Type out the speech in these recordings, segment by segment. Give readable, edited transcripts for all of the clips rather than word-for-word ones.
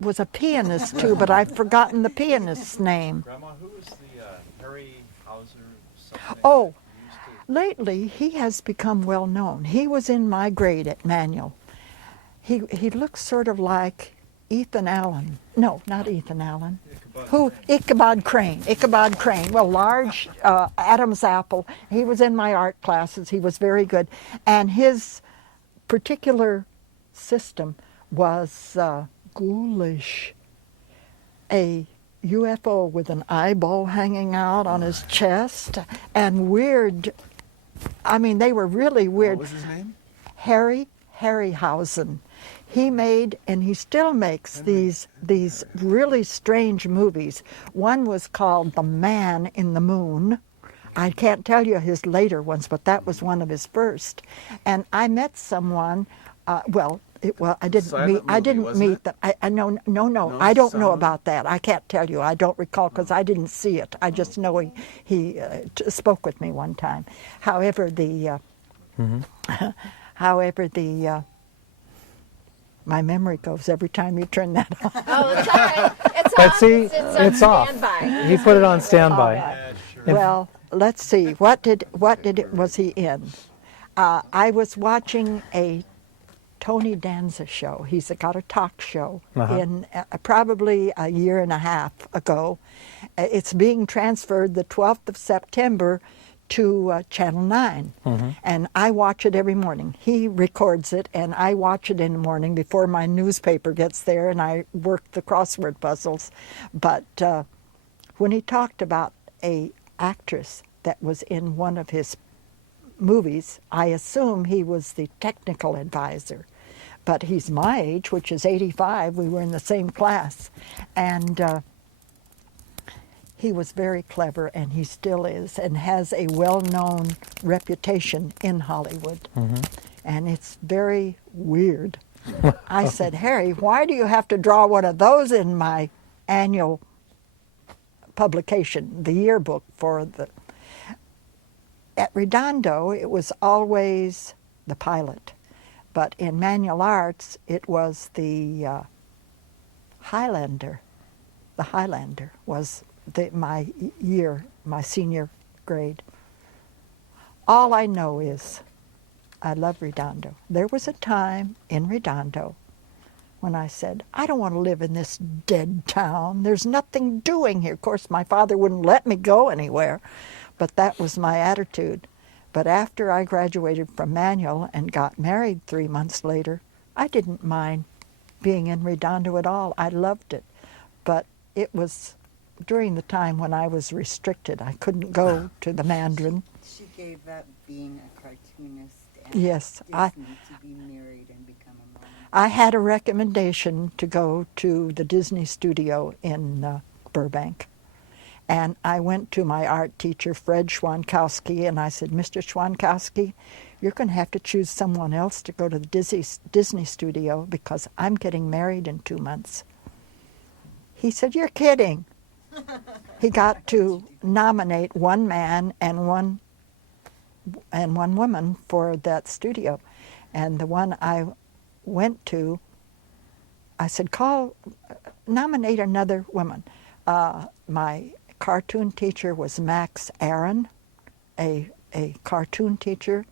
was a pianist too, but I've forgotten the pianist's name. Grandma, who was the Harry Hauser? Something Oh, that you used to... lately he has become well known. He was in my grade at Manual. He looks sort of like Ethan Allen. No, not Ethan Allen. Ichabod Crane. Ichabod Crane. Well, large Adam's apple. He was in my art classes. He was very good. And his particular system was ghoulish. A UFO with an eyeball hanging out on his chest and weird. I mean, they were really weird. What was his name? Harry Hauser. He made, and he still makes, these really strange movies. One was called The Man in the Moon. I can't tell you his later ones, but that was one of his first. And I met someone. I didn't meet them. No. I don't know about that. I can't tell you. I don't recall because I didn't see it. I just know he spoke with me one time. However, my memory goes every time you turn that on. Oh, it's all right. It's But off. see, it's off. standby. He put it on standby. Yeah, sure. Well, let's see. Was he in? I was watching a Tony Danza show. He's got a talk show in probably a year and a half ago. It's being transferred the 12th of September to Channel 9. And I watch it every morning. He records it, and I watch it in the morning before my newspaper gets there, and I work the crossword puzzles. But when he talked about a actress that was in one of his movies, I assume he was the technical advisor. But he's my age, which is 85. We were in the same class. And he was very clever, and he still is, and has a well-known reputation in Hollywood. And it's very weird. I said, Harry, why do you have to draw one of those in my annual publication, the yearbook for the... At Redondo, it was always the pilot. But in manual arts, it was the Highlander. The Highlander was my senior grade. All I know is I love Redondo. There was a time in Redondo when I said, I don't want to live in this dead town. There's nothing doing here. Of course, my father wouldn't let me go anywhere, but that was my attitude. But after I graduated from Manual and got married 3 months later, I didn't mind being in Redondo at all. I loved it. But it was during the time when I was restricted. I couldn't go to the Mandarin. She gave up being a cartoonist and Yes, Disney to be married and become a mom. I had a recommendation to go to the Disney studio in Burbank. And I went to my art teacher, Fred Schwankowski, and I said, Mr. Schwankowski, you're going to have to choose someone else to go to the Disney studio because I'm getting married in 2 months. He said, you're kidding. He got to nominate one man and one woman for that studio. And the one I went to, I said, nominate another woman. My cartoon teacher was Max Aaron, a cartoon teacher.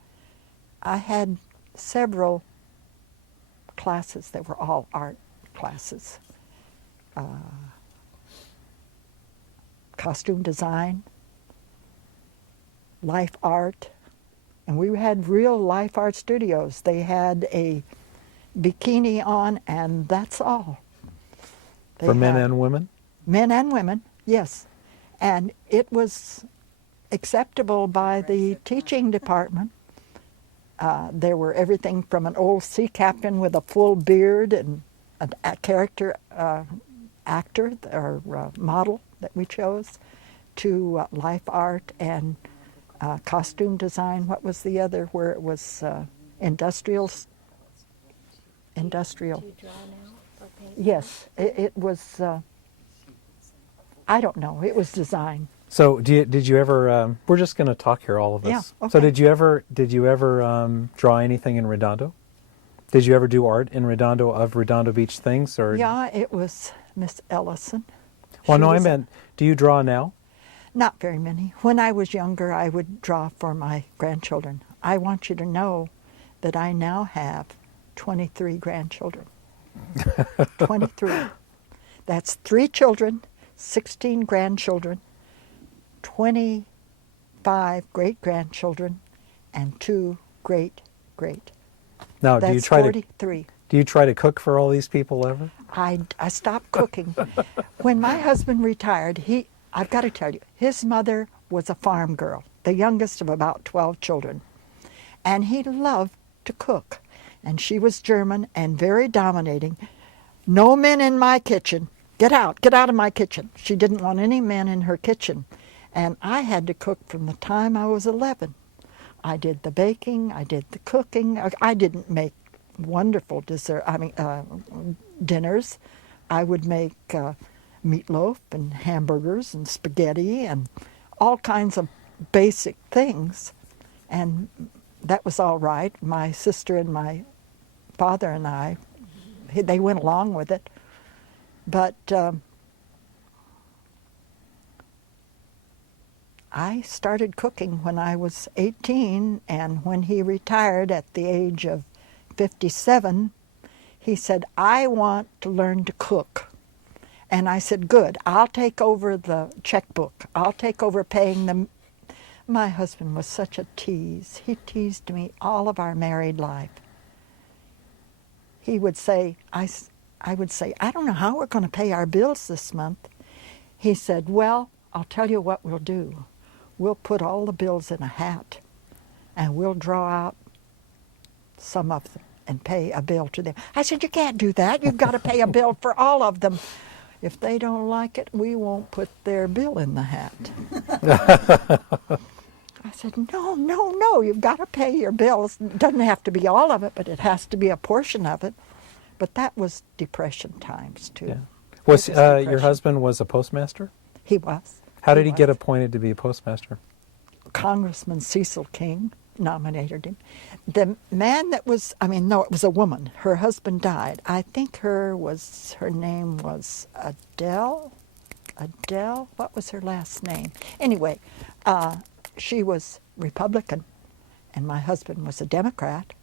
I had several classes that were all art classes. Costume design, life art, and we had real life art studios. They had a bikini on, and that's all. For men and women? Men and women, yes. And it was acceptable by the teaching department. There were everything from an old sea captain with a full beard and a character actor or model that we chose, to life art and costume design. What was the other where it was industrial? Industrial. Do you draw now or paint? Yes, it was, I don't know, it was design. So did you ever, we're just going to talk here, all of us. Yeah, okay. So did you ever draw anything in Redondo? Did you ever do art in Redondo of Redondo Beach things? Or Yeah, it was Miss Ellison. Well, She no, I was meant, do you draw now? Not very many. When I was younger, I would draw for my grandchildren. I want you to know that I now have 23 grandchildren. 23. That's 3 children, 16 grandchildren, 25 great-grandchildren, and 2 great-great. Now, That's do you try 43. do you try to cook for all these people ever? I stopped cooking. When my husband retired, I've got to tell you, his mother was a farm girl, the youngest of about 12 children. And he loved to cook. And she was German and very dominating. No men in my kitchen. Get out of my kitchen. She didn't want any men in her kitchen. And I had to cook from the time I was 11. I did the baking, I did the cooking. I didn't make wonderful dinners. I would make meatloaf and hamburgers and spaghetti and all kinds of basic things. And that was all right. My sister and my father and I, they went along with it. But I started cooking when I was 18, and when he retired at the age of 57, he said, I want to learn to cook. And I said, good, I'll take over the checkbook. I'll take over paying them. My husband was such a tease. He teased me all of our married life. He would say, I would say, I don't know how we're going to pay our bills this month. He said, well, I'll tell you what we'll do. We'll put all the bills in a hat, and we'll draw out some of them and pay a bill to them. I said, you can't do that. You've got to pay a bill for all of them. If they don't like it, we won't put their bill in the hat. I said, no, you've got to pay your bills. It doesn't have to be all of it, but it has to be a portion of it. But that was Depression times, too. Yeah. Was It your Depression. husband was a postmaster? He was. How did he get was. appointed to be a postmaster? Congressman Cecil King nominated him. The man that was, it was a woman. Her husband died. I think her name was Adele. What was her last name? Anyway, she was Republican, and my husband was a Democrat.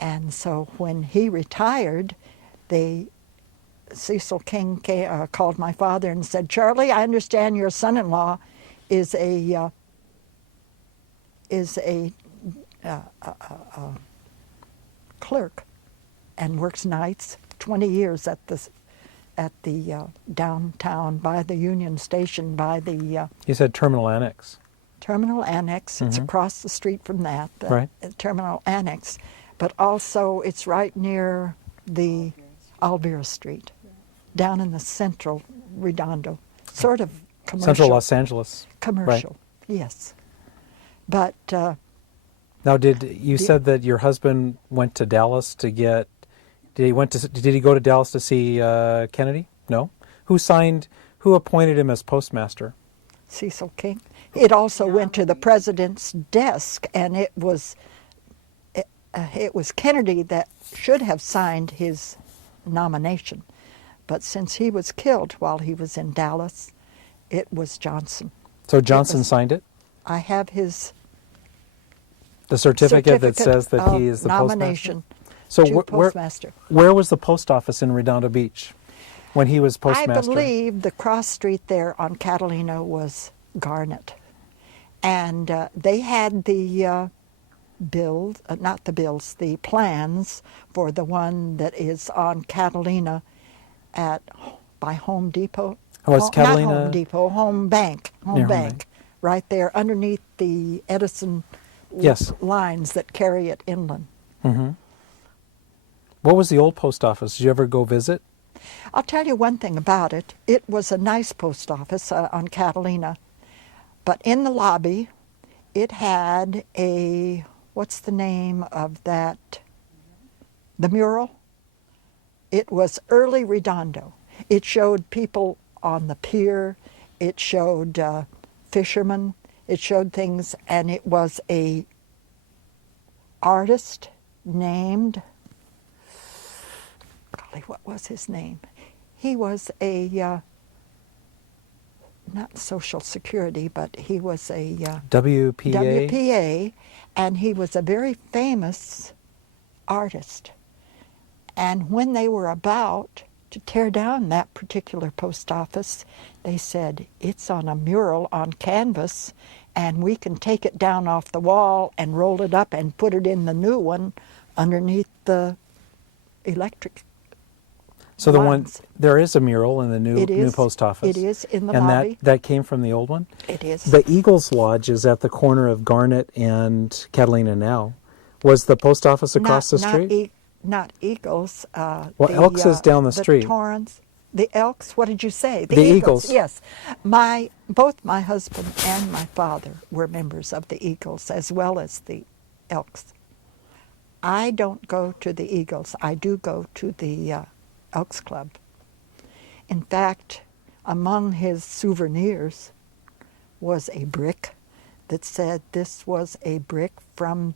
And so when he retired, Cecil King called my father and said, Charlie, I understand your son-in-law is a clerk and works nights, 20 years at the downtown by the Union Station, by the You said Terminal Annex. Terminal Annex. It's across the street from that, the Right. Terminal Annex. But also it's right near the Alvira Street, down in the central Redondo, sort of commercial. Central Los Angeles. Commercial, yes. But Now, did you said that your husband went to Dallas to get? Did he go to Dallas to see Kennedy? No. Who appointed him as postmaster? Cecil King. It also went to the president's desk, and it was Kennedy that should have signed his nomination. But since he was killed while he was in Dallas, it was Johnson. So Johnson signed it? I have his The certificate that says that of he is the nomination postmaster? So to postmaster. where was the post office in Redondo Beach when he was postmaster? I believe the cross street there on Catalina was Garnet. And they had the the plans for the one that is on Catalina by Home Depot. Oh, it's Catalina? Not Home Depot, Home Bank. Near Home Bank. Right there underneath the Edison Yes. lines that carry it inland. Mm-hmm. What was the old post office? Did you ever go visit? I'll tell you one thing about it. It was a nice post office on Catalina, but in the lobby, it had what's the name of that? The mural? It was early Redondo. It showed people on the pier. It showed fishermen. It showed things, and it was a artist named golly, what was his name? He was a not Social Security, but he was a WPA? WPA, and he was a very famous artist. And when they were about to tear down that particular post office, they said, it's on a mural on canvas, and we can take it down off the wall and roll it up and put it in the new one underneath the electric So the one, lines. there is a mural in the new It is. post office. It is in the and lobby. that came from the old one? It is. The Eagles Lodge is at the corner of Garnet and Catalina now. Was the post office across the street? Not Eagles. Well, Elks is down the street. The Torrance. The Elks, what did you say? The Eagles. Yes. Both my husband and my father were members of the Eagles as well as the Elks. I don't go to the Eagles. I do go to the Elks Club. In fact, among his souvenirs was a brick that said this was a brick from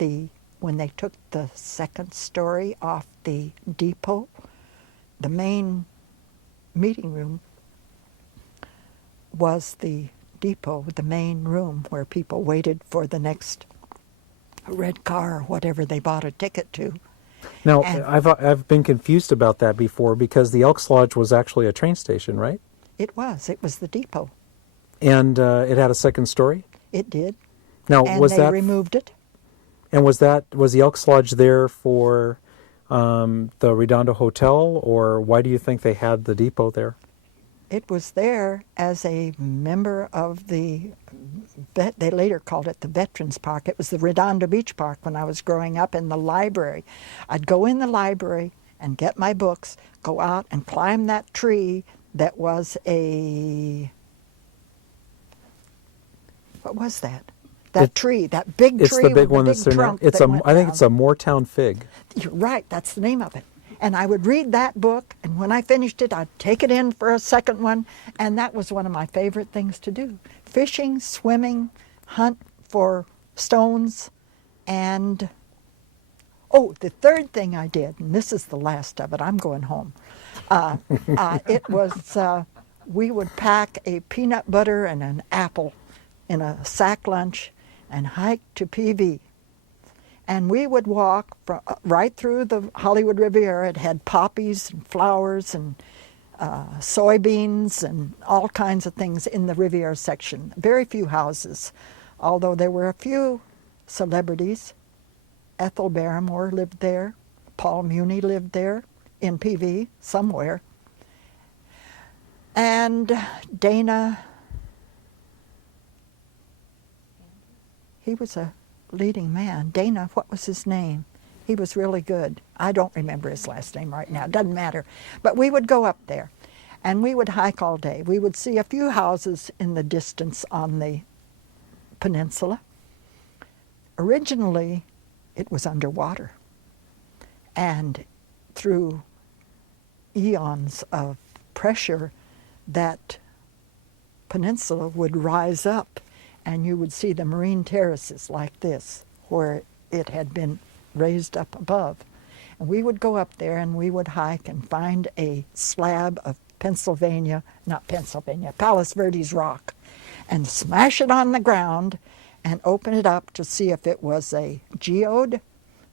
when they took the second story off the depot, the main meeting room was the depot, the main room where people waited for the next red car or whatever they bought a ticket to. Now, And- I've been confused about that before because the Elks Lodge was actually a train station, right? It was the depot. And it had a second story? It did. Now, And was they that... removed it. And was the Elks Lodge there for the Redondo Hotel, or why do you think they had the depot there? It was there as a member of they later called it the Veterans Park. It was the Redondo Beach Park when I was growing up in the library. I'd go in the library and get my books, go out and climb that tree that was what was that? That tree, that big tree. It's the big with one the that's big there now. trunk that went I think down. it's a Moortown fig. You're right, that's the name of it. And I would read that book, and when I finished it, I'd take it in for a second one, and that was one of my favorite things to do. Fishing, swimming, hunt for stones, and, the third thing I did, and this is the last of it, I'm going home. It was, we would pack a peanut butter and an apple in a sack lunch and hike to PV. And we would walk right through the Hollywood Riviera. It had poppies and flowers and soybeans and all kinds of things in the Riviera section. Very few houses, although there were a few celebrities. Ethel Barrymore lived there. Paul Muni lived there in PV somewhere. And Dana, he was a leading man. Dana, what was his name? He was really good. I don't remember his last name right now. It doesn't matter. But we would go up there, and we would hike all day. We would see a few houses in the distance on the peninsula. Originally, it was underwater. And through eons of pressure, that peninsula would rise up, and you would see the marine terraces like this, where it had been raised up above. And we would go up there and we would hike and find a slab of Palos Verdes rock, and smash it on the ground and open it up to see if it was a geode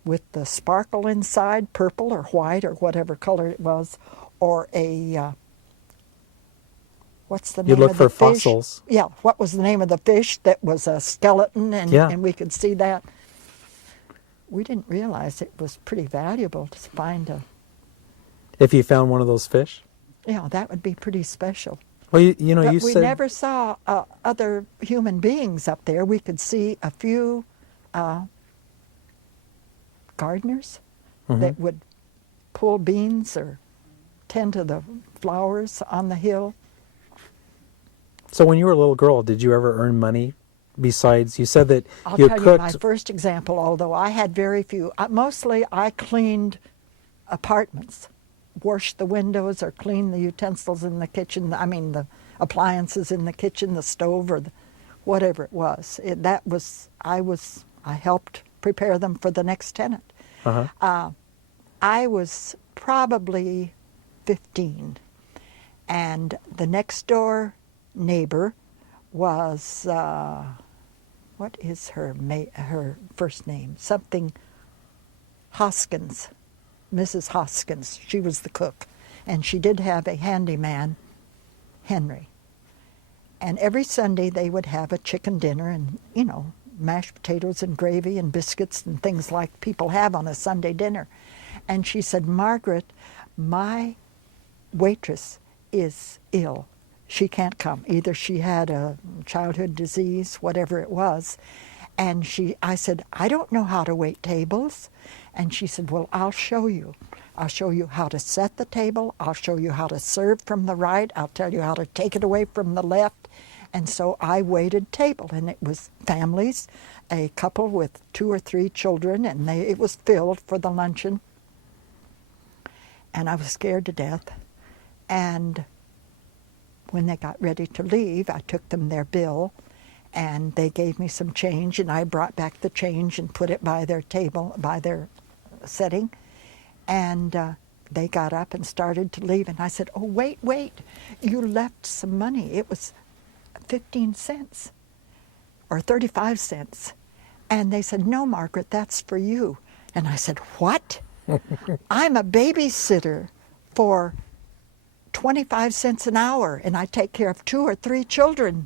with the sparkle inside, purple or white or whatever color it was, or a what's the name You'd look of the for fish? fossils. Yeah, what was the name of the fish that was a skeleton, and we could see that. We didn't realize it was pretty valuable to find If you found one of those fish? Yeah, that would be pretty special. Well, you know, But you we said... never saw other human beings up there. We could see a few gardeners that would pull beans or tend to the flowers on the hill. So when you were a little girl, did you ever earn money besides, you said that I'll you tell cooked... you my first example, although I had very few. Mostly I cleaned apartments, washed the windows or cleaned the utensils in the kitchen, the appliances in the kitchen, the stove or whatever it was. I helped prepare them for the next tenant. Uh-huh. I was probably 15. And the next door neighbor was, what is her first name? Something Hoskins, Mrs. Hoskins. She was the cook. And she did have a handyman, Henry. And every Sunday they would have a chicken dinner and, you know, mashed potatoes and gravy and biscuits and things like people have on a Sunday dinner. And she said, Margaret, my waitress is ill. She can't come. Either she had a childhood disease, whatever it was. And I said, I don't know how to wait tables. And she said, well, I'll show you. I'll show you how to set the table. I'll show you how to serve from the right. I'll tell you how to take it away from the left. And so I waited table, and it was families, a couple with 2 or 3 children, and it was filled for the luncheon. And I was scared to death. And when they got ready to leave, I took them their bill, and they gave me some change, and I brought back the change and put it by their table, by their setting. And they got up and started to leave, and I said, oh, wait, you left some money. It was 15 cents or 35 cents. And they said, no, Margaret, that's for you. And I said, what? I'm a babysitter for 25 cents an hour, and I take care of 2 or 3 children.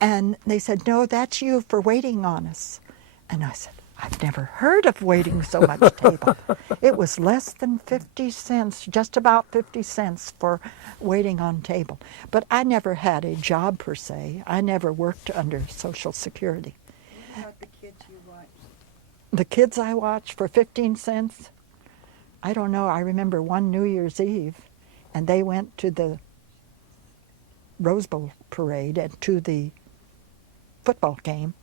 And they said, no, that's you for waiting on us. And I said, I've never heard of waiting so much table. It was less than 50 cents, just about 50 cents for waiting on table. But I never had a job per se. I never worked under Social Security. What about the kids you watched? The kids I watched for 15 cents, I don't know. I remember one New Year's Eve, and they went to the Rose Bowl parade and to the football game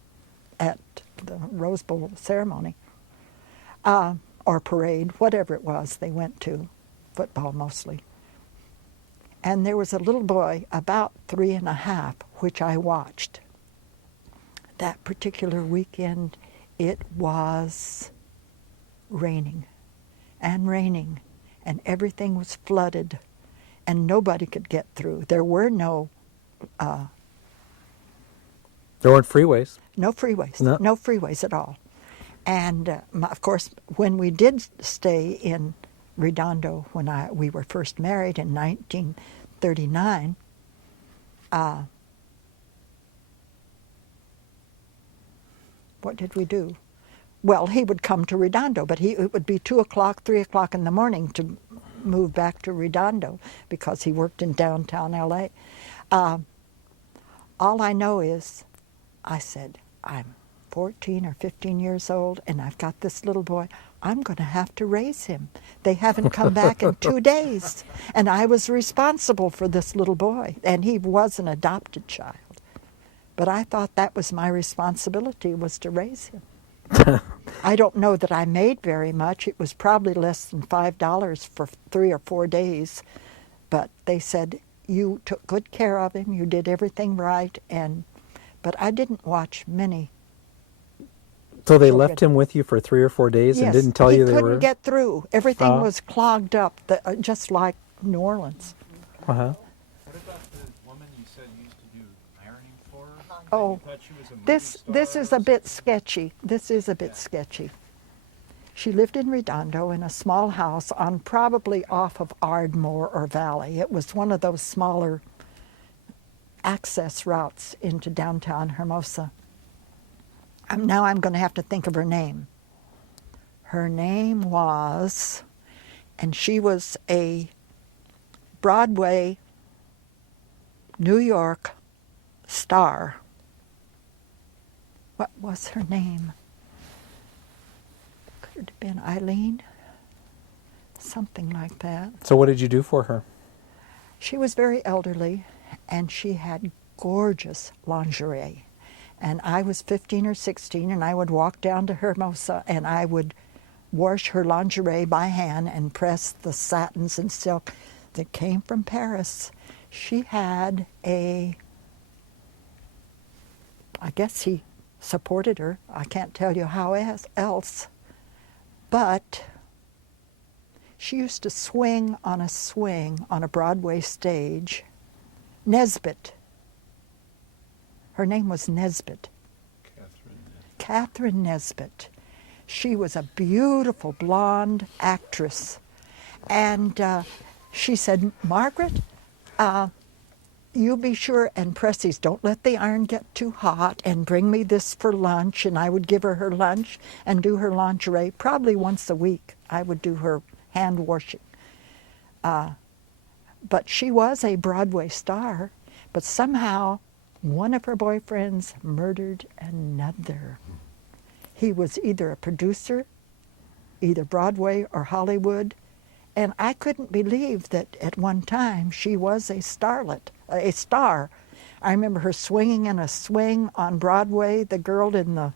at the Rose Bowl ceremony, or parade, whatever it was they went to, football mostly. And there was a little boy, about 3 and a half, which I watched. That particular weekend, it was raining, and everything was flooded, and nobody could get through. There were no There weren't freeways. No freeways. No. No freeways at all. And of course, when we did stay in Redondo, when we were first married in 1939, what did we do? Well, he would come to Redondo, but it would be 2 o'clock, 3 o'clock in the morning to move back to Redondo because he worked in downtown L.A. All I know is, I said, I'm 14 or 15 years old, and I've got this little boy. I'm going to have to raise him. They haven't come back in 2 days, and I was responsible for this little boy, and he was an adopted child. But I thought that was my responsibility, was to raise him. I don't know that I made very much. It was probably less than $5 for 3 or 4 days, but they said, you took good care of him, you did everything right, but I didn't watch many. So they children. left him with you for 3 or 4 days and Yes, didn't tell you they were... he couldn't get through. Everything Oh. was clogged up, just like New Orleans. Uh-huh. What about the woman you said used to do ironing for her? Oh, You thought she was a movie this star is or a bit something? sketchy. This is a bit sketchy. She lived in Redondo in a small house on probably off of Ardmore or Valley. It was one of those smaller access routes into downtown Hermosa. Now I'm going to have to think of her name. Her name was, and she was a Broadway, New York star. What was her name? Could it have been Eileen? Something like that. So what did you do for her? She was very elderly, and she had gorgeous lingerie. And I was 15 or 16, and I would walk down to Hermosa, and I would wash her lingerie by hand and press the satins and silk that came from Paris. She had I guess he supported her. I can't tell you how else, but She used to swing on a Broadway stage. Nesbit. Her name was Nesbit. Catherine Nesbit. She was a beautiful blonde actress. And she said, Margaret, you be sure and press these. Don't let the iron get too hot, and bring me this for lunch. And I would give her lunch and do her lingerie. Probably once a week I would do her hand washing. But she was a Broadway star. But somehow one of her boyfriends murdered another. He was either a producer, either Broadway or Hollywood. And I couldn't believe that at one time she was a starlet, a star. I remember her swinging in a swing on Broadway, the girl in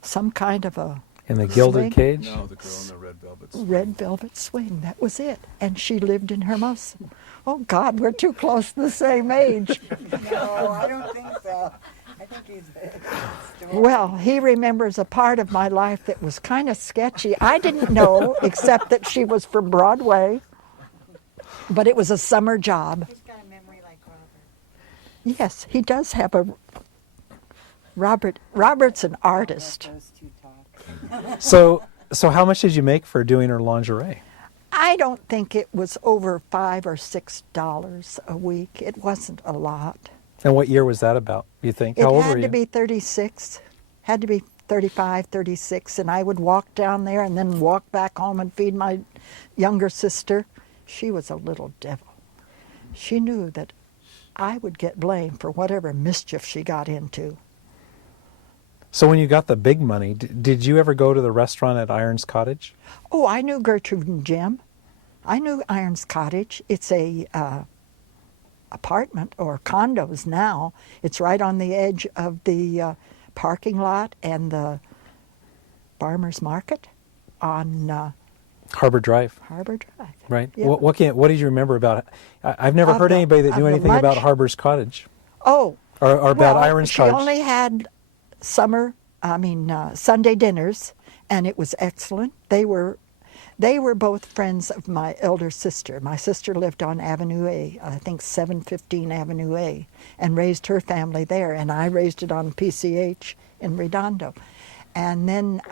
some kind of a In the gilded swing. cage? No, the girl in the red velvet swing. Red velvet swing, that was it. And she lived in Hermosa. Oh God, we're too close to the same age. No, I don't think so. I think he's Well, he remembers a part of my life that was kind of sketchy. I didn't know, except that she was from Broadway, but it was a summer job. He's got a memory like Robert. Yes, he does have a... Robert's an artist. Let those two talk. So how much did you make for doing her lingerie? I don't think it was over $5 or $6 a week. It wasn't a lot. And what year was that about, you think? How It old had were to you? be 36, had to be 35, 36, and I would walk down there and then walk back home and feed my younger sister. She was a little devil. She knew that I would get blamed for whatever mischief she got into. So when you got the big money, did you ever go to the restaurant at Iron's Cottage? Oh, I knew Gertrude and Jim. I knew Iron's Cottage. It's a apartment or condos now. It's right on the edge of the parking lot and the farmer's market on Harbor Drive, Harbor Drive. right? Yeah. What did you remember about it? I've never Of heard the- anybody that of knew the anything about lunch? Harbor's Cottage Oh, or about well, Iron's she Cottage. only had Sunday dinners, and it was excellent. They were both friends of my elder sister. My sister lived on Avenue A, I think 715 Avenue A, and raised her family there, and I raised it on PCH in Redondo. And then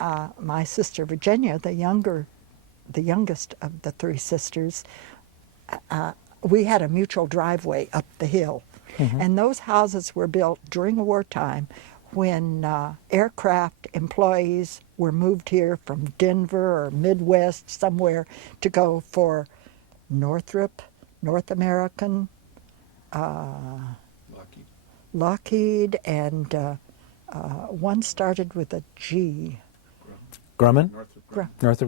my sister Virginia, the youngest of the three sisters, we had a mutual driveway up the hill. Mm-hmm. And those houses were built during wartime when aircraft employees were moved here from Denver or Midwest somewhere to go for Northrop, North American, Lockheed, and one started with a G. Grumman? Gr-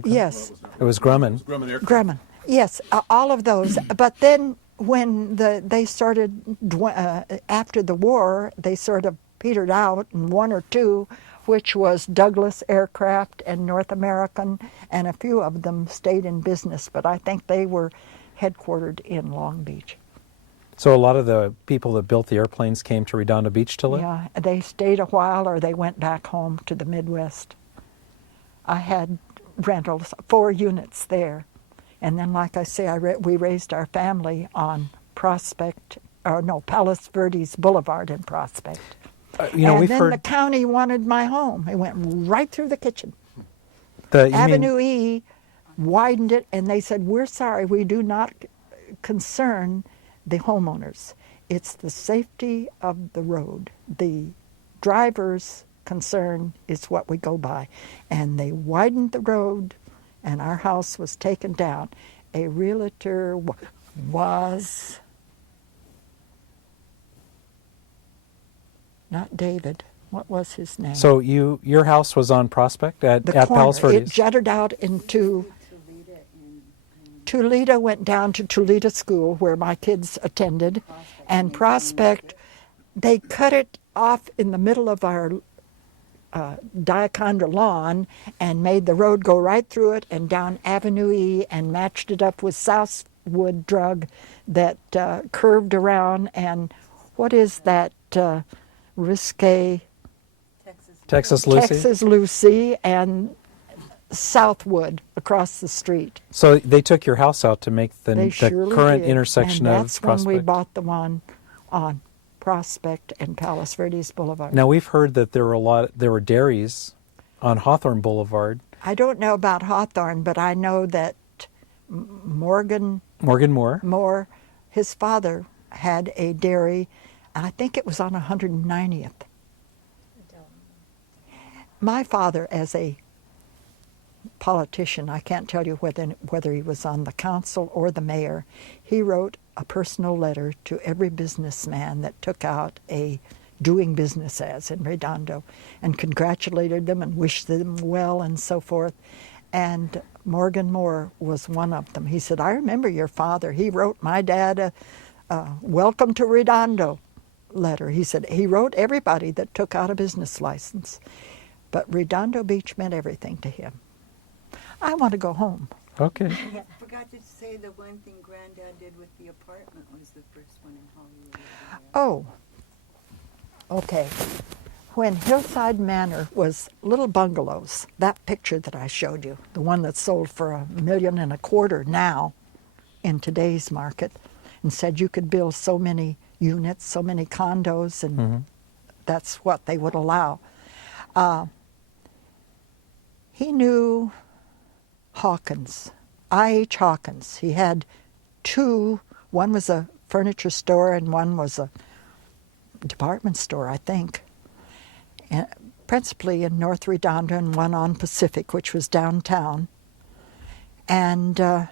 Yes. It was Grumman. Grumman Aircraft. Grumman. Yes, all of those. But then when they started, after the war, they sort of petered out, and one or two, which was Douglas Aircraft and North American, and a few of them stayed in business, but I think they were headquartered in Long Beach. So a lot of the people that built the airplanes came to Redondo Beach to live? Yeah, they stayed a while or they went back home to the Midwest. I had rentals, 4 units there. And then, like I say, we raised our family on Palos Verdes Boulevard in Prospect. And we've then heard the county wanted my home. It went right through the kitchen. Avenue. Avenue E widened it, and they said, we're sorry, we do not concern the homeowners. It's the safety of the road. The driver's concern is what we go by. And they widened the road, and our house was taken down. A realtor was... not David. What was his name? So your house was on Prospect at The Palos corner. It Verdes? jutted out into Toledo, went down to Toledo School where my kids attended, and Prospect, they cut it off in the middle of our Diaconda lawn and made the road go right through it and down Avenue E and matched it up with Southwood Drug that curved around, and what is that risque... Texas Lucy? Texas Lucy, and Southwood across the street. So they took your house out to make the They surely current did. intersection and of that's when we Prospect. bought the one on Prospect and Palos Verdes Boulevard. Now we've heard that there were dairies on Hawthorne Boulevard. I don't know about Hawthorne, but I know that Morgan Moore. his father had a dairy, and I think it was on 190th. My father, as a politician, I can't tell you whether he was on the council or the mayor, he wrote a personal letter to every businessman that took out a doing business as in Redondo and congratulated them and wished them well and so forth. And Morgan Moore was one of them. He said, I remember your father. He wrote my dad a welcome to Redondo letter. He said he wrote everybody that took out a business license. But Redondo Beach meant everything to him. I want to go home. Okay. I forgot to say the one thing Granddad did with the apartment was the first one in Hollywood. Oh, okay. When Hillside Manor was little bungalows, that picture that I showed you, the one that sold for $1.25 million now in today's market, and said you could build so many units, so many condos, and that's what they would allow. He knew Hawkins, I.H. Hawkins. He had two. One was a furniture store and one was a department store, I think. And principally in North Redondo and one on Pacific, which was downtown. And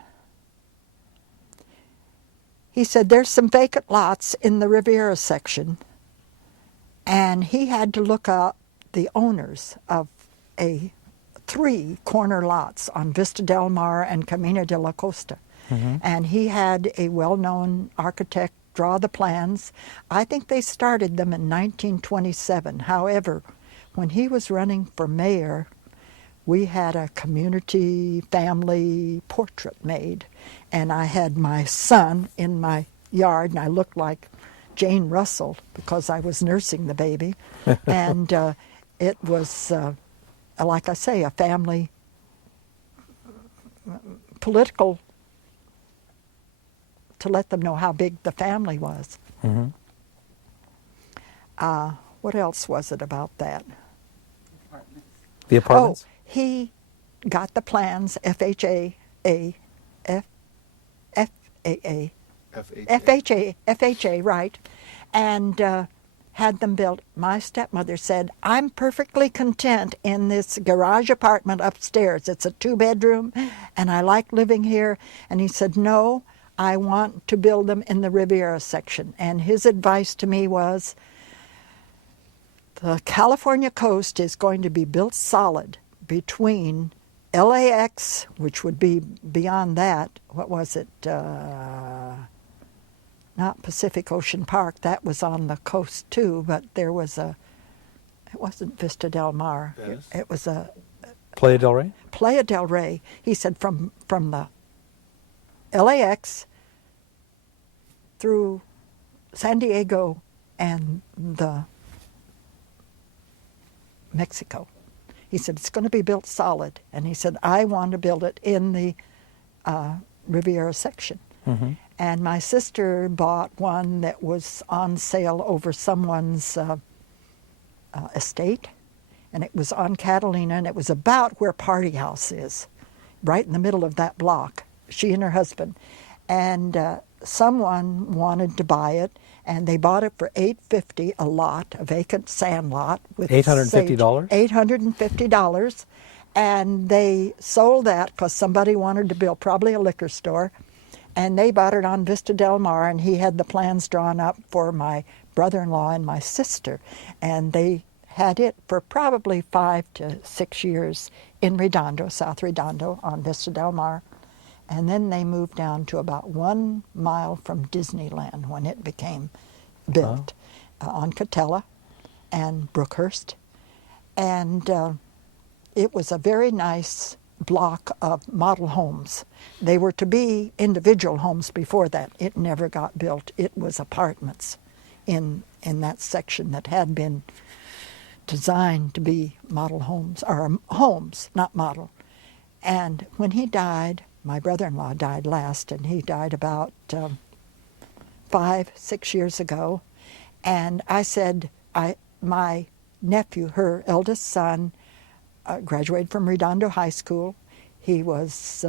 he said, there's some vacant lots in the Rivera section. And he had to look up the owners of 3 corner lots on Vista Del Mar and Camino de la Costa. And he had a well-known architect draw the plans. I think they started them in 1927. However, when he was running for mayor, we had a community family portrait made. And I had my son in my yard, and I looked like Jane Russell because I was nursing the baby. And it was, like I say, a family political to let them know how big the family was. What else was it about that? Apartments. The apartments? Oh, he got the plans, FHA, right, and had them built. My stepmother said, I'm perfectly content in this garage apartment upstairs. It's a 2-bedroom, and I like living here. And he said, no, I want to build them in the Rivera section. And his advice to me was, the California coast is going to be built solid between LAX, which would be beyond that, what was it, not Pacific Ocean Park, that was on the coast too, but there was it wasn't Vista Del Mar, Venice? it was a Playa del Rey? Playa del Rey. He said from the LAX through San Diego and the Mexico. He said, it's going to be built solid. And he said, I want to build it in the Riviera section. And my sister bought one that was on sale over someone's estate. And it was on Catalina, and it was about where Party House is, right in the middle of that block, she and her husband. And someone wanted to buy it, and they bought it for $850 a lot, a vacant sand lot with $850? $850, and they sold that because somebody wanted to build probably a liquor store, and they bought it on Vista Del Mar, and he had the plans drawn up for my brother-in-law and my sister, and they had it for probably 5 to 6 years in Redondo, South Redondo, on Vista Del Mar. And then they moved down to about 1 mile from Disneyland when it became built, on Catella and Brookhurst. And it was a very nice block of model homes. They were to be individual homes before that. It never got built. It was apartments in that section that had been designed to be model homes, or homes, not model. And when he died, my brother-in-law died last, and he died about 5-6 years ago. And I said, my nephew, her eldest son, graduated from Redondo High School. He was,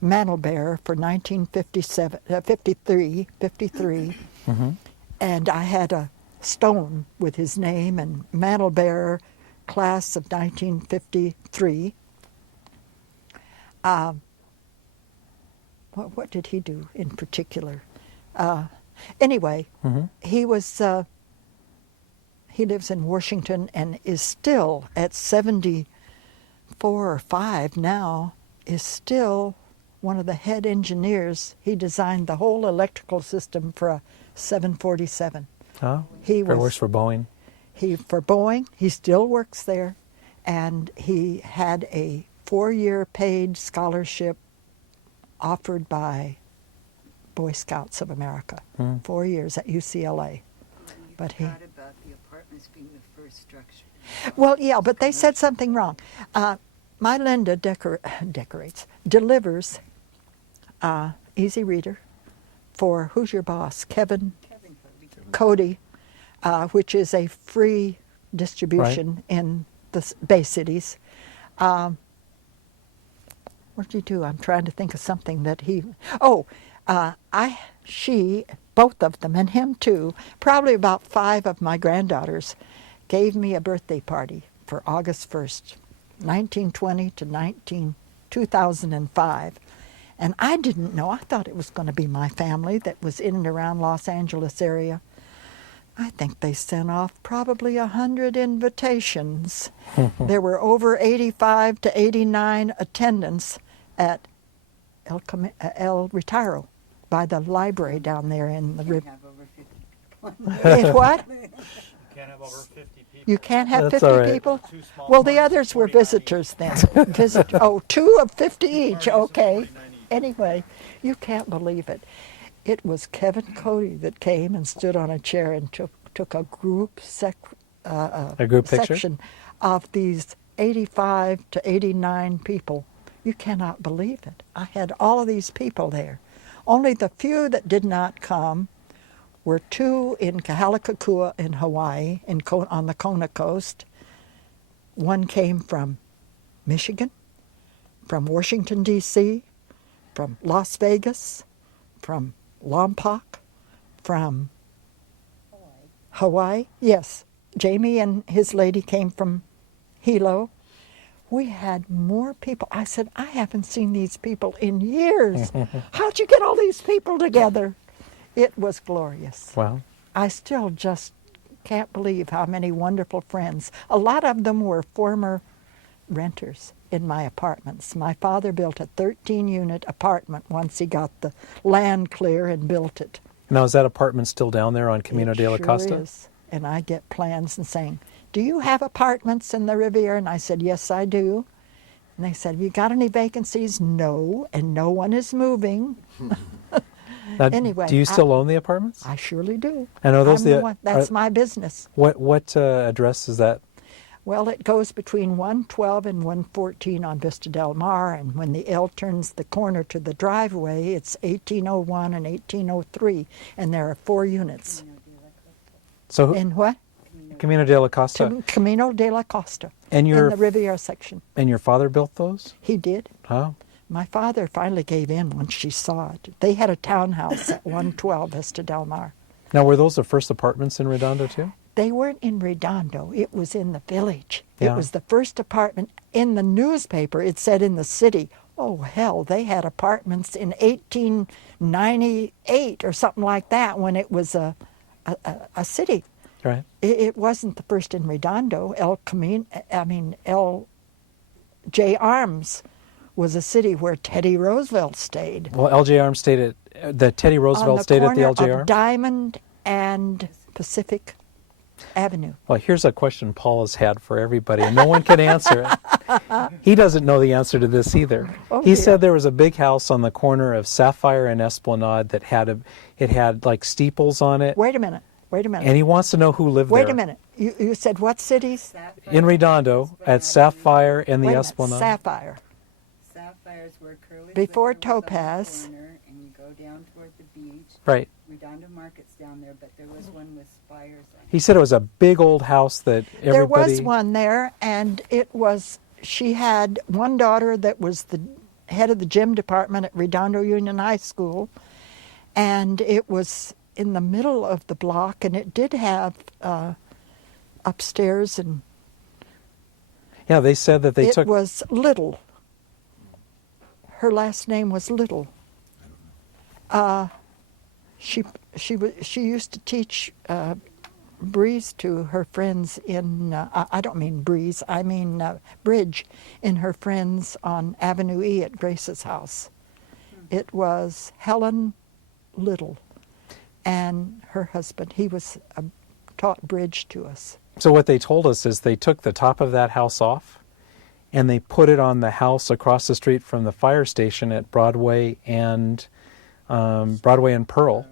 mantle bearer for 1953. Mm-hmm. And I had a stone with his name and mantle bearer, class of 1953. What did he do in particular? Anyway, Mm-hmm. he was. He lives in Washington and is still at 74 or 5 now. Is still one of the head engineers. He designed the whole electrical system for a 747. Oh, He works for Boeing. For Boeing. He still works there, and he had a 4-year paid scholarship offered by Boy Scouts of America. 4 years at UCLA. But he Thought about the apartments being the first structure. Well, yeah, but they said something wrong. My Linda delivers Easy Reader for, who's your boss? Kevin Cody, which is a free distribution in the Bay Cities. What did he do? I'm trying to think of something that he... she, both of them, and him too, probably about 5 of my granddaughters, gave me a birthday party for August 1st, 1920 to 2005. And I didn't know. I thought it was going to be my family that was in and around Los Angeles area. I think they sent off probably 100 invitations. There were over 85 to 89 attendants at El Retiro by the library down there in the river. Have over 50. What? You can't have over 50 people. You can't have That's 50 all right. people? Two small Well, the parties, others were 49 each. visitors then. 2 of 50 each. Parties of Okay. 49 each. Anyway, you can't believe it. It was Kevin Cody that came and stood on a chair and took a group group picture? section of these 85 to 89 people. You cannot believe it. I had all of these people there. Only the few that did not come were 2 in Kahalakakua in Hawaii, on the Kona coast. One came from Michigan, from Washington, D.C., from Las Vegas, from Lompoc, from Hawaii. Yes, Jamie and his lady came from Hilo. We had more people. I said, I haven't seen these people in years. How'd you get all these people together? It was glorious. Wow. I still just can't believe how many wonderful friends. A lot of them were former renters in my apartments. My father built a 13-unit apartment once he got the land clear and built it. Now, is that apartment still down there on Camino de la It Costa? sure is. And I get plans and saying, do you have apartments in the Riviera? And I said, yes, I do. And they said, have you got any vacancies? No, and no one is moving. Now, Anyway, do you still own the apartments? I surely do. And are those I'm the one. That's my business. What address is that? Well, it goes between 112 and 114 on Vista Del Mar, and when the L turns the corner to the driveway, it's 1801 and 1803, and there are 4 units. So In what? Camino de la Costa. Camino de la Costa, And in your the Riviera section. and your father built those? He did. Oh. My father finally gave in once she saw it. They had a townhouse at 112 Vista Del Mar. Now, were those the first apartments in Redondo too? They weren't in Redondo. It was in the village. Yeah. It was the first apartment. In the newspaper, it said in the city. Oh, hell, they had apartments in 1898 or something like that when it was a city. Right. It wasn't the first in Redondo. L.J. Arms was a city where Teddy Roosevelt stayed. Well, L.J. Arms stayed at Teddy Roosevelt stayed at the On the L.J. corner of Arms. Diamond and Pacific Avenue. Well, here's a question Paul has had for everybody, and no one can answer it. He doesn't know the answer to this either. Oh, He dear. said there was a big house on the corner of Sapphire and Esplanade that had like steeples on it. Wait a minute. Wait a minute. And he wants to know who lived there. Wait a minute. You said what cities? Sapphire, In Redondo, at Sapphire and the Wait a minute. Esplanade. Sapphire. Sapphire's where Curly's Before Liquor was on the Topaz. corner, and you go down toward the beach. Right. Redondo Market's down there, but there was one with spires on it. He said it was a big old house that everybody... There was one there, and it was, she had one daughter that was the head of the gym department at Redondo Union High School, and it was in the middle of the block, and it did have upstairs, and Yeah, they said that they it took... was Little. Her last name was Little. She used to teach breeze to her friends in, I don't mean breeze, I mean bridge, in her friends on Avenue E at Grace's house. It was Helen Little and her husband. He was taught bridge to us. So what they told us is they took the top of that house off and they put it on the house across the street from the fire station at Broadway and Pearl.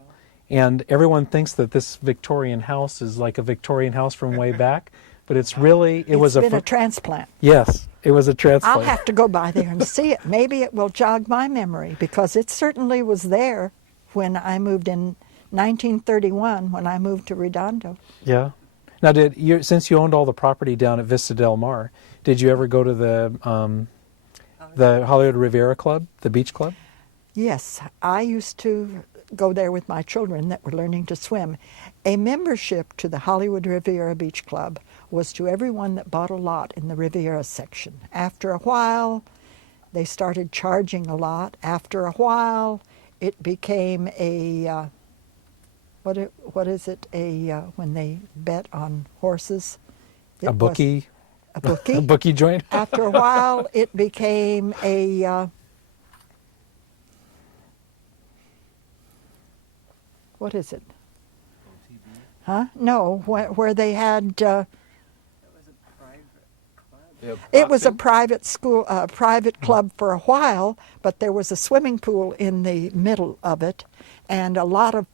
And everyone thinks that this Victorian house is like a Victorian house from way back, but it's really, It's been a transplant. Yes, it was a transplant. I'll have to go by there and see it. Maybe it will jog my memory, because it certainly was there when I moved in 1931, when I moved to Redondo. Yeah. Now, since you owned all the property down at Vista Del Mar, did you ever go to the Hollywood Rivera Club, the beach club? Yes, I used to go there with my children that were learning to swim. A membership to the Hollywood Riviera Beach Club was to everyone that bought a lot in the Riviera section. After a while, they started charging a lot. After a while, it became a, what is it, when they bet on horses? A bookie? A bookie. A bookie joint? After a while, it became a, what is it? Huh? No, where they had. That was a private club. It was a private school, private club for a while, but there was a swimming pool in the middle of it, and a lot of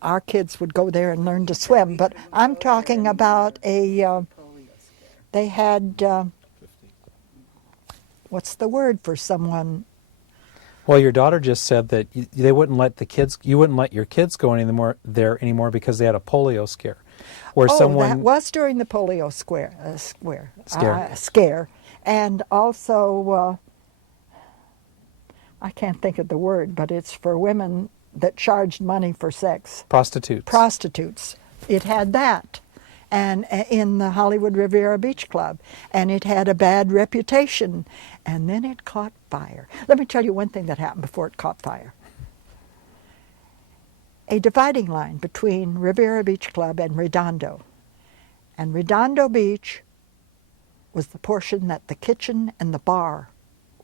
our kids would go there and learn to swim. But I'm talking about a. They had. What's the word for someone? Well, your daughter just said that they wouldn't let you wouldn't let your kids go there anymore because they had a polio scare. Where That was during the polio scare. And also, I can't think of the word, but it's for women that charged money for sex. Prostitutes. It had that. And in the Hollywood Riviera Beach Club, and it had a bad reputation, and then it caught fire. Let me tell you one thing that happened before it caught fire. A dividing line between Riviera Beach Club and Redondo Beach was the portion that the kitchen and the bar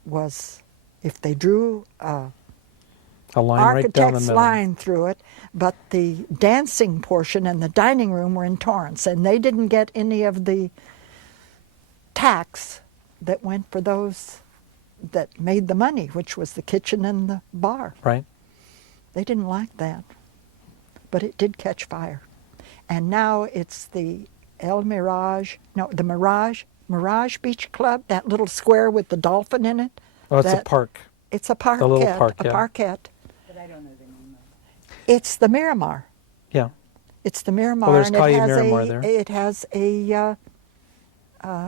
was, if they drew a line right down the architect's middle. line through it, but the dancing portion and the dining room were in Torrance, and they didn't get any of the tax that went for those that made the money, which was the kitchen and the bar. Right. They didn't like that, but it did catch fire. And now it's the Mirage Beach Club, that little square with the dolphin in it. Oh, it's a park. It's a parquet. A little park, yeah. Parquet. But I don't know the name of it. It's the Miramar. Yeah. It's the Miramar. Well, there's and Calle Miramar there. It has a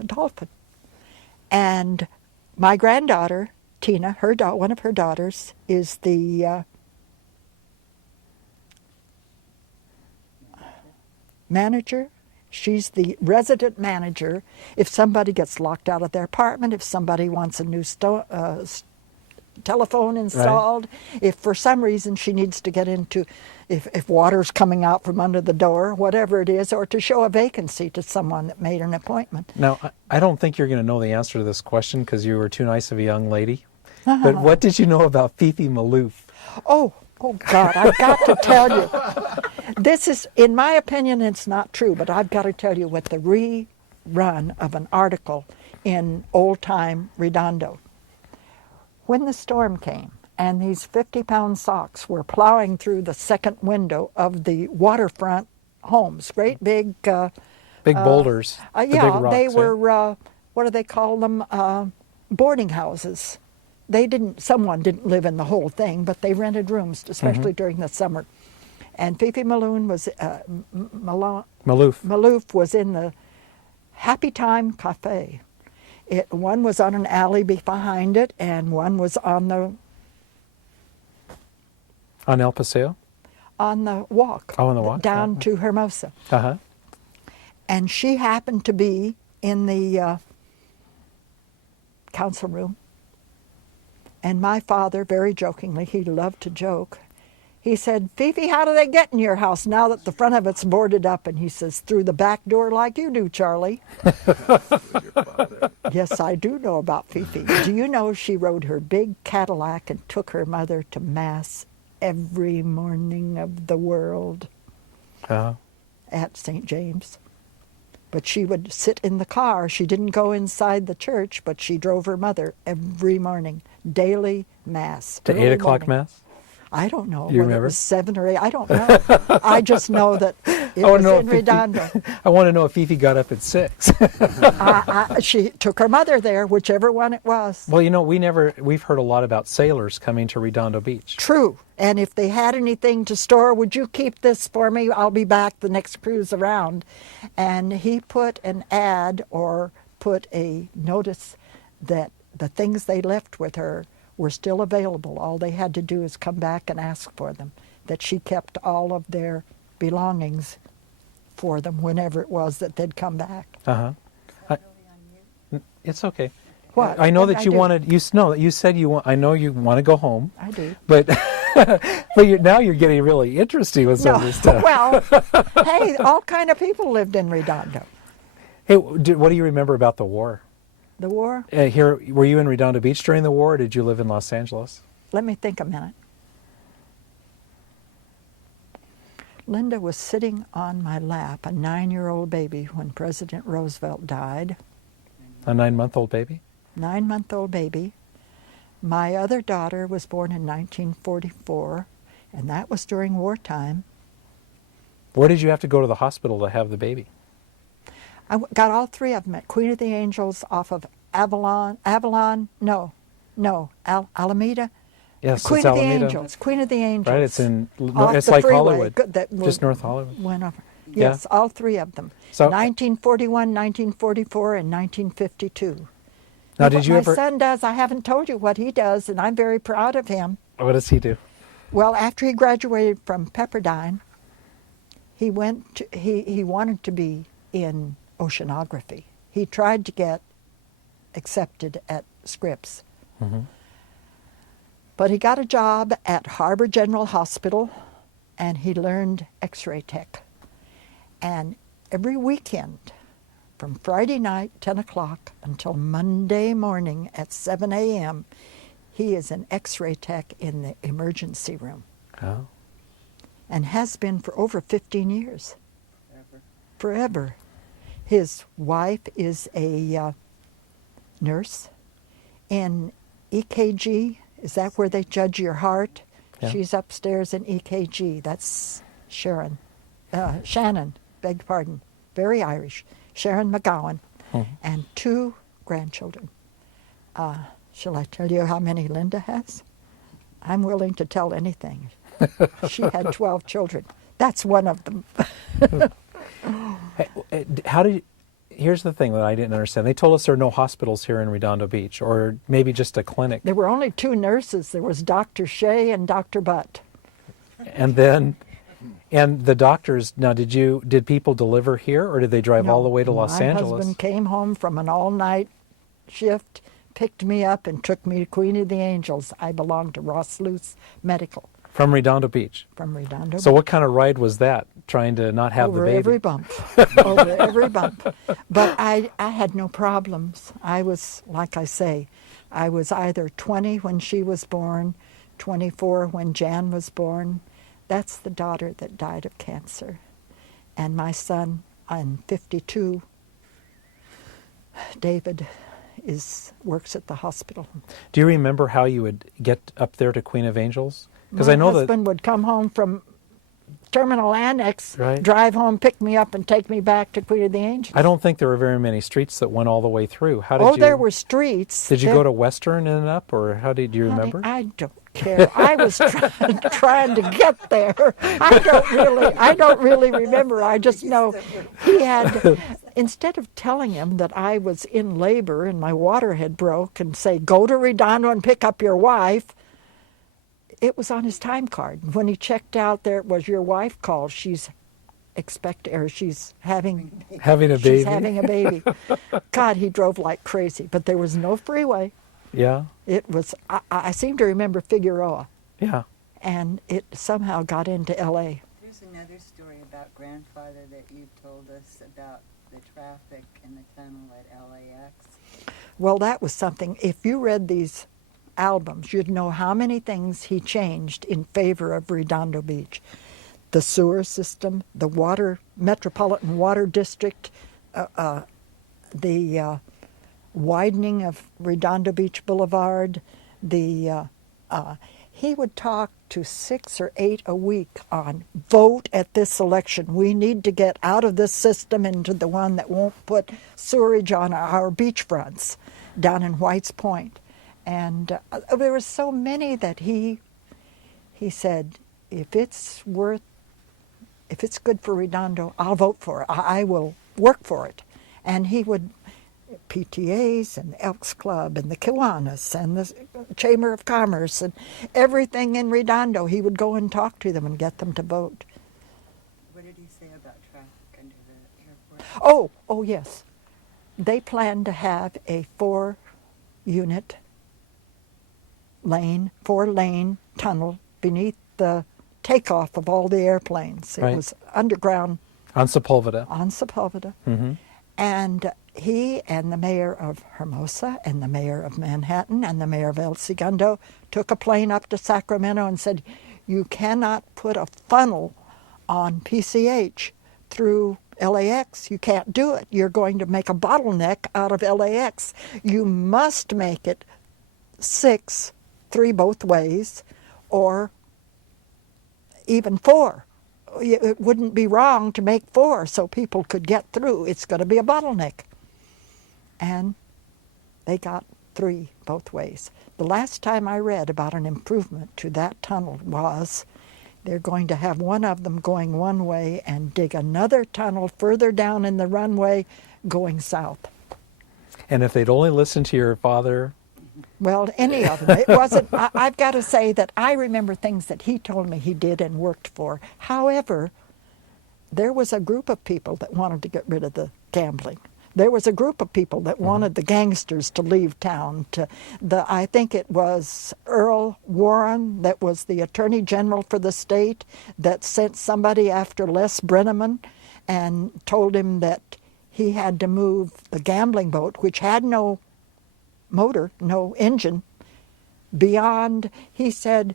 dolphin. And my granddaughter, Tina, one of her daughters, is the manager. She's the resident manager. If somebody gets locked out of their apartment, if somebody wants a new telephone installed, if for some reason she needs to get into, if water's coming out from under the door, whatever it is, or to show a vacancy to someone that made an appointment. Now, I don't think you're going to know the answer to this question because you were too nice of a young lady. But what did you know about Fifi Maloof? Oh God, I've got to tell you. This is, in my opinion, it's not true, but I've got to tell you with the rerun of an article in old-time Redondo. When the storm came and these 50-pound socks were plowing through the second window of the waterfront homes, great big. Big boulders. The big Yeah, rocks, they eh? were. What do they call them? Boarding houses. They didn't. Someone didn't live in the whole thing, but they rented rooms, especially during the summer. And Fifi Maloof was Maloof. Maloof was in the Happy Time Cafe. One was on an alley behind it, and one was on the On El Paseo? walk. Oh, on the walk, down yeah. to Hermosa. Uh-huh. And she happened to be in the council room. And my father, very jokingly, he loved to joke, he said, "Fifi, how do they get in your house now that the front of it's boarded up?" And he says, "Through the back door like you do, Charlie." Yes, I do know about Fifi. Do you know she rode her big Cadillac and took her mother to Mass every morning of the world Uh-huh. at St. James? But she would sit in the car. She didn't go inside the church, but she drove her mother every morning, daily Mass. To early 8 o'clock morning. Mass? I don't know You whether remember? it was 7 or 8. I don't know. I just know that it was in Redondo. I want to know if Fifi got up at 6. She took her mother there, whichever one it was. Well, we've heard a lot about sailors coming to Redondo Beach. True. And if they had anything to store, "Would you keep this for me? I'll be back the next cruise around." And he put an ad or put a notice that the things they left with her were still available. All they had to do is come back and ask for them, that she kept all of their belongings for them whenever it was that they'd come back. Uh-huh. It's okay. What? I know What that did you I do? wanted, you said you want, I know you want to go home, I do. but now you're getting really interesting with some of this stuff. Well, hey, all kind of people lived in Redondo. Hey, what do you remember about the war? The war? Here, were you in Redondo Beach during the war, or did you live in Los Angeles? Let me think a minute. Linda was sitting on my lap, a 9-year-old baby, when President Roosevelt died. A 9-month-old baby? 9-month-old baby. My other daughter was born in 1944, and that was during wartime. Where did you have to go to the hospital to have the baby? I got all three of them at Queen of the Angels off of Alameda. Yes, Queen it's of the Alameda. Angels. Queen of the Angels. Right, it's in, Off it's the like freeway, Hollywood, that just north Hollywood. went over. Yeah. Yes, all three of them. So- 1941, 1944, and 1952. Now, And did what you my ever, son does, I haven't told you what he does, and I'm very proud of him. what does he do? Well, after he graduated from Pepperdine, he wanted to be in oceanography. He tried to get accepted at Scripps. Mm-hmm. But he got a job at Harbor General Hospital, and he learned X-ray tech. And every weekend, from Friday night, 10 o'clock, until Monday morning at 7 a.m., he is an X-ray tech in the emergency room, Oh. and has been for over 15 years. Forever. His wife is a nurse in EKG. Is that where they judge your heart? Yeah. She's upstairs in EKG. That's Shannon, beg pardon, very Irish. Sharon McGowan, and 2 grandchildren. Shall I tell you how many Linda has? I'm willing to tell anything. She had 12 children. That's one of them. Here's the thing that I didn't understand. They told us there are no hospitals here in Redondo Beach, or maybe just a clinic. There were only 2 nurses. There was Dr. Shay and Dr. Butt. And the doctors, now did people deliver here, or did they drive all the way to Los Angeles? My husband came home from an all-night shift, picked me up, and took me to Queen of the Angels. I belonged to Ross Luce Medical From Redondo Beach. from Redondo. So what kind of ride was that, trying to not have over the baby? every bump, over every bump. But I had no problems. I was, like I say, I was either 20 when she was born, 24 when Jan was born. That's the daughter that died of cancer. And my son, I'm 52, David, works at the hospital. Do you remember how you would get up there to Queen of Angels? Because I know My husband would come home from terminal annex, Right. drive home, pick me up, and take me back to Queen of the Angels. I don't think there were very many streets that went all the way through. How did you? Oh, there were streets. Did you There- go to Western and up, or how did you Honey, remember? I don't care. I was trying to get there. I don't really remember. I just know he had, instead of telling him that I was in labor and my water had broke and say, go to Redondo and pick up your wife, it was on his time card. When he checked out, there it was, your wife called. She's she's having Having a baby. She's having a baby. God, he drove like crazy, but there was no freeway. Yeah. It was, I seem to remember Figueroa, Yeah. and it somehow got into L.A. There's another story about grandfather that you told us about the traffic in the tunnel at LAX. Well, that was something. If you read these albums, you'd know how many things he changed in favor of Redondo Beach. The sewer system, the metropolitan water district, the widening of Redondo Beach Boulevard. He would talk to 6 or 8 a week on vote at this election. We need to get out of this system into the one that won't put sewerage on our beachfronts down in White's Point. And there were so many that he said, if it's good for Redondo, I'll vote for it. I will work for it. And he would, PTAs and the Elks Club and the Kiwanis and the Chamber of Commerce and everything in Redondo, he would go and talk to them and get them to vote. What did he say about traffic under the airport? Oh yes. They planned to have a 4-unit lane, 4-lane tunnel beneath the takeoff of all the airplanes. It Right. was underground On Sepulveda. on Sepulveda. Mm-hmm. And he and the mayor of Hermosa and the mayor of Manhattan and the mayor of El Segundo took a plane up to Sacramento and said, you cannot put a funnel on PCH through LAX. You can't do it. You're going to make a bottleneck out of LAX. You must make it 6, 3 both ways, or even 4. It wouldn't be wrong to make 4 so people could get through. It's going to be a bottleneck. And they got 3 both ways. The last time I read about an improvement to that tunnel was they're going to have one of them going one way and dig another tunnel further down in the runway going south. And if they'd only listened to your father. Well, any of them. It wasn't. I've got to say that I remember things that he told me he did and worked for. However, there was a group of people that wanted to get rid of the gambling. There was a group of people that wanted the gangsters to leave town. I think it was Earl Warren, that was the Attorney General for the state, that sent somebody after Les Brenneman and told him that he had to move the gambling boat, which had no motor, no engine, beyond, he said,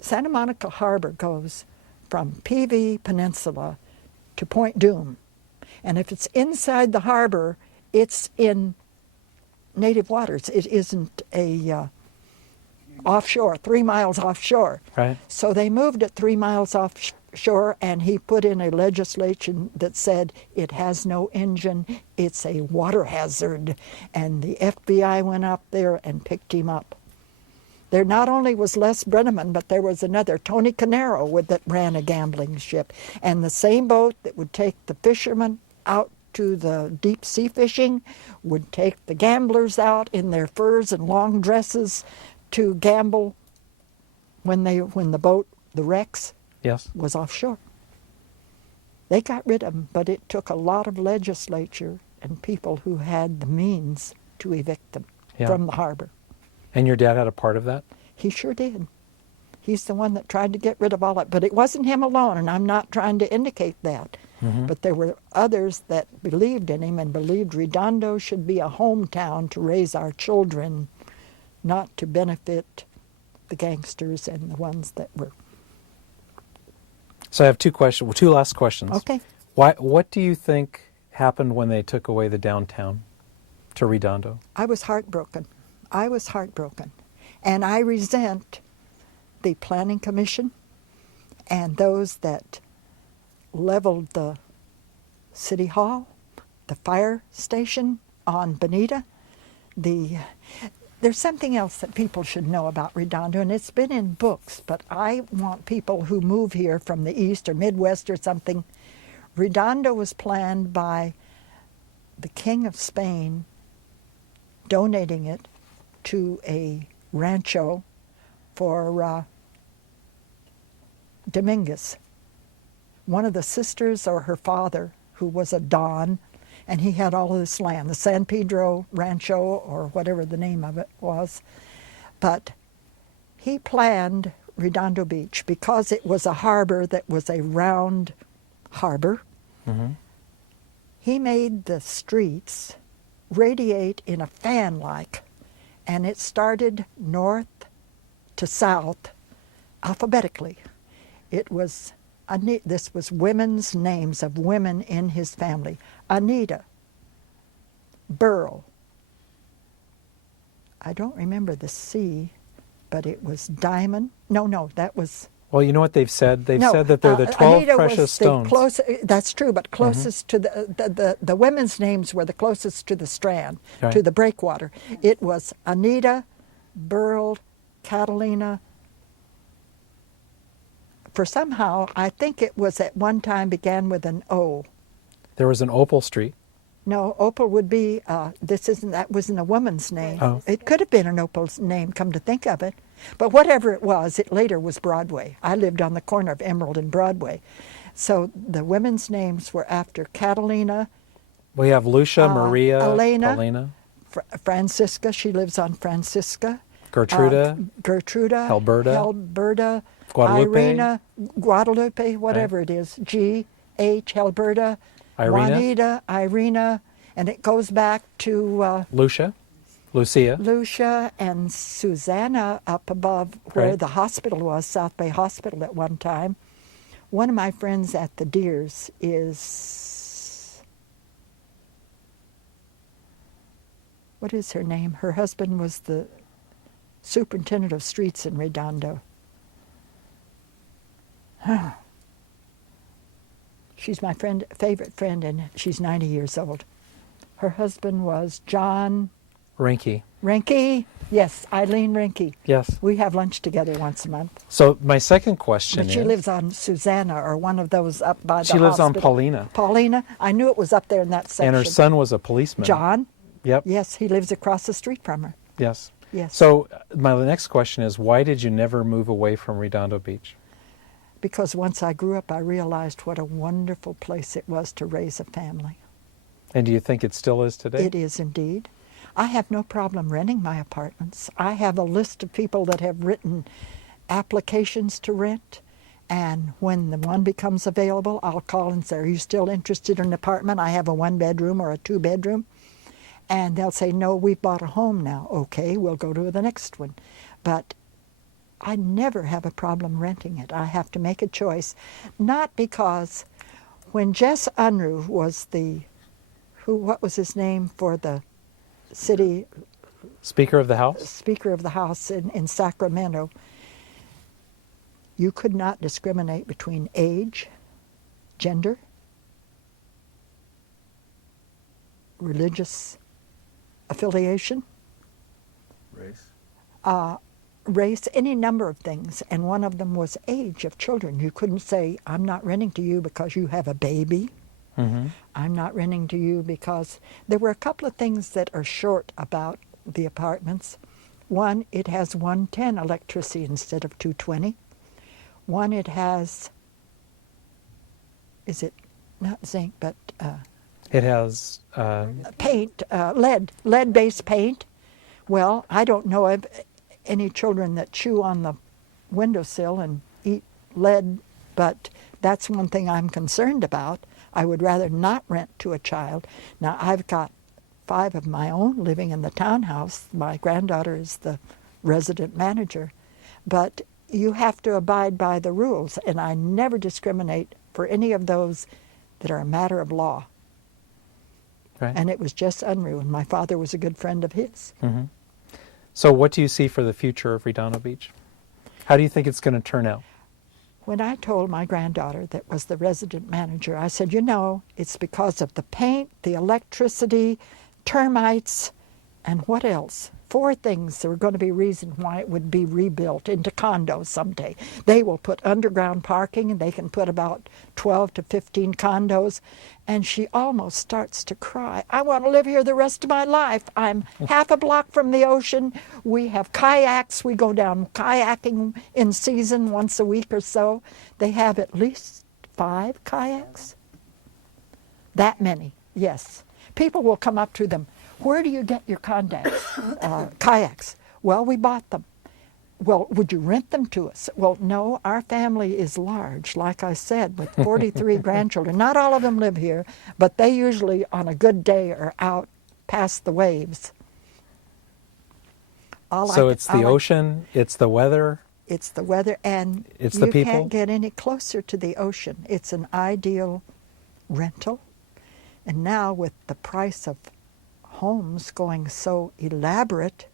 Santa Monica Harbor goes from PV Peninsula to Point Dume. And if it's inside the harbor, it's in native waters. It isn't a offshore, 3 miles offshore. Right. So they moved it 3 miles offshore, and he put in a legislation that said it has no engine, it's a water hazard. And the FBI went up there and picked him up. There not only was Les Brenneman, but there was another, Tony Canero, that ran a gambling ship. And the same boat that would take the fishermen out to the deep sea fishing would take the gamblers out in their furs and long dresses to gamble when the boat, the wrecks, Yes. was offshore. They got rid of them, but it took a lot of legislature and people who had the means to evict them from the harbor. And your dad had a part of that? He sure did. He's the one that tried to get rid of all that. But it wasn't him alone, and I'm not trying to indicate that. Mm-hmm. But there were others that believed in him and believed Redondo should be a hometown to raise our children, not to benefit the gangsters and the ones that were. So I have 2 questions. Well, 2 last questions. Okay. What do you think happened when they took away the downtown to Redondo? I was heartbroken. I was heartbroken. And I resent the Planning Commission and those that leveled the city hall, the fire station on Bonita. There's something else that people should know about Redondo, and it's been in books, but I want people who move here from the east or Midwest or something. Redondo was planned by the King of Spain donating it to a rancho for Dominguez, one of the sisters or her father, who was a Don, and he had all of this land, the San Pedro Rancho, or whatever the name of it was. But he planned Redondo Beach because it was a harbor that was a round harbor. Mm-hmm. He made the streets radiate in a fan-like, and it started north to south alphabetically. It was this was women's names of women in his family. Anita, Burl. I don't remember the C, but it was Diamond. No, that was... Well, you know what they've said? They've no, said that they're the 12 Anita precious was stones. That's true, but closest to the women's names were the closest to the strand, Right. to the breakwater. It was Anita, Burl, Catalina. For somehow, I think it was at one time began with an O. There was an Opal Street. No, Opal would be, that wasn't a woman's name. Oh. It could have been an Opal's name, come to think of it. But whatever it was, it later was Broadway. I lived on the corner of Emerald and Broadway. So the women's names were after Catalina, We have Lucia, Maria, Elena, Paulina, Francisca, she lives on Francisca. Gertruda, Gertruda, Helberta, Guadalupe. Irina, Guadalupe, whatever it is, G, H, Helberta, Irina. Juanita, Irina, and it goes back to Lucia, Lucia and Susanna up above where Right. the hospital was, South Bay Hospital at one time. One of my friends at the Deers is, what is her name? Her husband was the superintendent of streets in Redondo. She's my favorite friend, and she's 90 years old. Her husband was John Rinke. Rinke. Yes, Eileen Rinke. Yes. We have lunch together once a month. So my second question But she is, lives on Susanna, or one of those up by the she lives on hospital. Paulina, Paulina. I knew it was up there in that section. and her son was a policeman. John. Yep. Yes, he lives across the street from her. Yes. Yes. So my next question is, why did you never move away from Redondo Beach? Because once I grew up, I realized what a wonderful place it was to raise a family. And do you think it still is today? It is indeed. I have no problem renting my apartments. I have a list of people that have written applications to rent, and when the one becomes available, I'll call and say, are you still interested in an apartment? I have a 1-bedroom or a 2-bedroom. And they'll say, no, we've bought a home now. Okay, we'll go to the next one. But I never have a problem renting it. I have to make a choice, not because when Jess Unruh was what was his name for the city Speaker of the House? Speaker of the House in Sacramento, you could not discriminate between age, gender, religious affiliation, race, any number of things, and one of them was age of children. You couldn't say, I'm not renting to you because you have a baby. Mm-hmm. I'm not renting to you because there were a couple of things that are short about the apartments. One, it has 110 electricity instead of 220. One, it has, is it not zinc, but It has paint, lead-based paint. Well, I don't know of any children that chew on the windowsill and eat lead, but that's one thing I'm concerned about. I would rather not rent to a child. Now, I've got 5 of my own living in the townhouse. My granddaughter is the resident manager. But you have to abide by the rules, and I never discriminate for any of those that are a matter of law. right. And it was just Unruh, and my father was a good friend of his. Mm-hmm. So what do you see for the future of Redondo Beach? How do you think it's going to turn out? When I told my granddaughter that was the resident manager, I said, you know, it's because of the paint, the electricity, termites, and what else? 4 things that are going to be reason why it would be rebuilt into condos someday. They will put underground parking, and they can put about 12 to 15 condos. And she almost starts to cry. I want to live here the rest of my life. I'm half a block from the ocean. We have kayaks. We go down kayaking in season once a week or so. They have at least 5 kayaks. That many, yes. People will come up to them. Where do you get your kayaks? Well, we bought them. Well, would you rent them to us? Well, no, our family is large, like I said, with 43 grandchildren. Not all of them live here, but they usually, on a good day, are out past the waves. So it's the ocean, it's the weather. It's the weather, and it's the people. You can't get any closer to the ocean. It's an ideal rental. And now with the price of homes going so elaborate,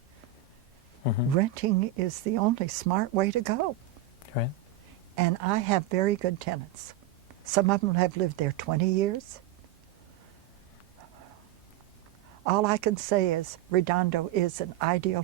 renting is the only smart way to go. Right. And I have very good tenants. Some of them have lived there 20 years. All I can say is Redondo is an ideal